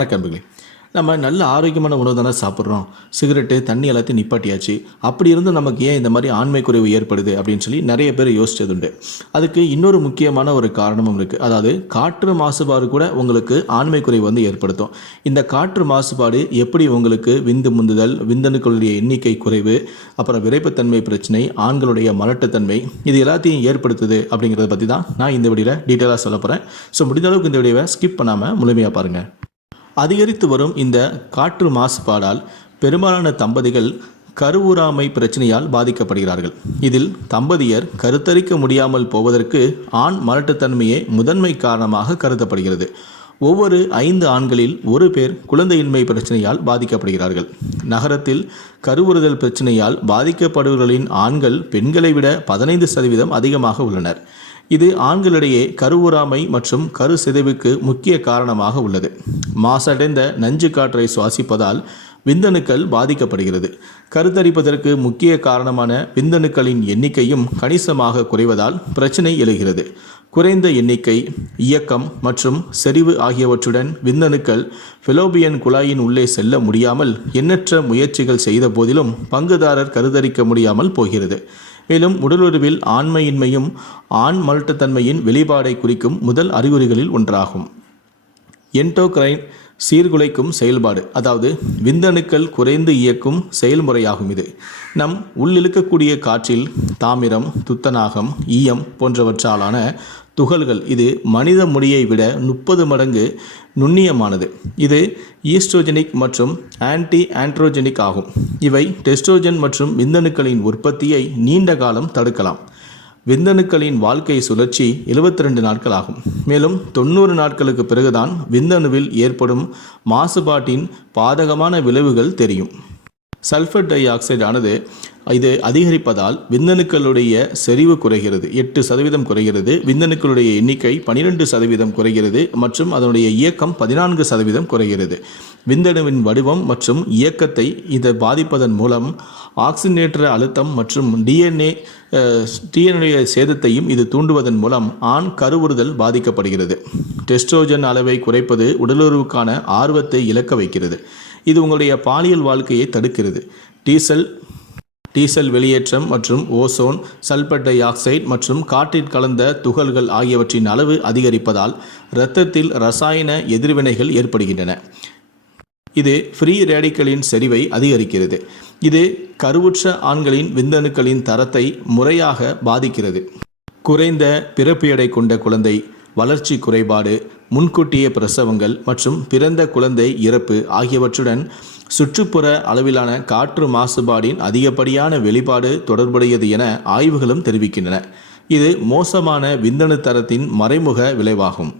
Company நம்ம நல்ல ஆரோக்கியமான உணவு தானே சாப்பிட்றோம். சிகரெட்டு தண்ணி எல்லாத்தையும் நிப்பாட்டியாச்சு. அப்படி இருந்தும் நமக்கு ஏன் இந்த மாதிரி ஆண்மை குறைவு ஏற்படுது அப்படின்னு சொல்லி நிறைய பேர் யோசிச்சதுண்டு. அதுக்கு இன்னொரு முக்கியமான ஒரு காரணமும் இருக்குது. அதாவது காற்று மாசுபாடு கூட உங்களுக்கு ஆண்மை குறைவு ஏற்படுத்தும். இந்த காற்று மாசுபாடு எப்படி உங்களுக்கு விந்து முந்துதல், விந்தணுக்களுடைய எண்ணிக்கை குறைவு, அப்புறம் விரைப்புத்தன்மை பிரச்சனை, ஆண்களுடைய மலட்டுத்தன்மை, இது எல்லாத்தையும் ஏற்படுத்துது அப்படிங்கிறத பற்றி தான் நான் இந்த வீடியோவில் டீட்டெயிலாக சொல்ல போகிறேன். ஸோ முடிந்த அளவுக்கு இந்த வீடியோவை ஸ்கிப் பண்ணாமல் முழுமையாக பாருங்கள். அதிகரித்து வரும் இந்த காற்று மாசுபாடால் பெரும்பாலான தம்பதிகள் கருவுறாமை பிரச்சனையால் பாதிக்கப்படுகிறார்கள். இதில் தம்பதியர் கருத்தரிக்க முடியாமல் போவதற்கு ஆண் மலட்டுத்தன்மையே முதன்மை காரணமாக கருதப்படுகிறது. ஒவ்வொரு 5 ஆண்களில் 1 பேர் குழந்தையின்மை பிரச்சனையால் பாதிக்கப்படுகிறார்கள். நகரத்தில் கருவுறுதல் பிரச்சனையால் பாதிக்கப்படுபவர்களின் ஆண்கள் பெண்களை விட 15% அதிகமாக உள்ளனர். இது ஆண்களிடையே கருவுறாமை மற்றும் கரு சிதைவுக்கு முக்கிய காரணமாக உள்ளது. மாசடைந்த நஞ்சு காற்றை சுவாசிப்பதால் விந்தணுக்கள் பாதிக்கப்படுகிறது. கருத்தரிப்பதற்கு முக்கிய காரணமான விந்தணுக்களின் எண்ணிக்கையும் கணிசமாக குறைவதால் பிரச்சனை எழுகிறது. குறைந்த எண்ணிக்கை, இயக்கம் மற்றும் செறிவு ஆகியவற்றுடன் விந்தணுக்கள் ஃபெலோபியன் குழாயின் உள்ளே செல்ல முடியாமல் எண்ணற்ற முயற்சிகள் செய்த போதிலும் பங்குதாரர் கருத்தரிக்க முடியாமல் போகிறது. மேலும் உடலுறவில் ஆண்மையின்மையும் ஆண் மலட்டுத்தன்மையின் வெளிப்பாடை குறிக்கும் முதல் அறிகுறிகளில் ஒன்றாகும். என்டோக்ரைன் சீர்குலைக்கும் செயல்பாடு, அதாவது விந்தணுக்கள் குறைந்து இயக்கும் செயல்முறையாகும். இது நம் உள்ளிழுக்கக்கூடிய காற்றில் தாமிரம், துத்தநாகம், ஈயம் போன்றவற்றாலான துகள்கள். இது மனித முடியை விட 30 மடங்கு நுண்ணியமானது. இது ஈஸ்ட்ரோஜெனிக் மற்றும் ஆன்டி ஆண்ட்ரோஜெனிக் ஆகும். இவை டெஸ்ட்ரோஜன் மற்றும் விந்தணுக்களின் உற்பத்தியை நீண்ட காலம் தடுக்கலாம். விந்தணுக்களின் வாழ்க்கை சுழற்சி 72 நாட்கள் ஆகும். மேலும் 90 நாட்களுக்கு பிறகுதான் விந்தணுவில் ஏற்படும் மாசுபாட்டின் பாதகமான விளைவுகள் தெரியும். சல்ஃபர் டை ஆக்சைடு ஆனது இது அதிகரிப்பதால் விந்தணுக்களுடைய செறிவு குறைகிறது, 8% குறைகிறது. விந்தணுக்களுடைய எண்ணிக்கை 12% குறைகிறது மற்றும் அதனுடைய இயக்கம் 14% குறைகிறது. விந்தணுவின் வடிவம் மற்றும் இயக்கத்தை இதை பாதிப்பதன் மூலம் ஆக்சிஜனேற்ற அழுத்தம் மற்றும் டிஎன்ஏ சேதத்தையும் இது தூண்டுவதன் மூலம் ஆண் கருவுறுதல் பாதிக்கப்படுகிறது. டெஸ்ட்ரோஜன் அளவை குறைப்பது உடலுறவுக்கான ஆர்வத்தை இழக்க வைக்கிறது. இது உங்களுடைய பாலியல் வாழ்க்கையை தடுக்கிறது. டீசல் வெளியேற்றம் மற்றும் ஓசோன், சல்பர் டை ஆக்சைடு மற்றும் காற்றில் கலந்த துகள்கள் ஆகியவற்றின் அளவு அதிகரிப்பதால் இரத்தத்தில் இரசாயன எதிர்வினைகள் ஏற்படுகின்றன. இது ஃப்ரீ ரேடிக்கலின் செறிவை அதிகரிக்கிறது. இது கருவுற்ற ஆண்களின் விந்தணுக்களின் தரத்தை முறையாக பாதிக்கிறது. குறைந்த பிறப்பு எடை கொண்ட குழந்தை, வளர்ச்சி குறைபாடு, முன்கூட்டிய பிரசவங்கள் மற்றும் பிறந்த குழந்தை இறப்பு ஆகியவற்றுடன் சுற்றுப்புற அளவிலான காற்று மாசுபாடின் அதிகப்படியான வெளிப்பாடு தொடர்புடையது என ஆய்வுகளும் தெரிவிக்கின்றன. இது மோசமான விந்தணு தரத்தின் மறைமுக விளைவாகும்.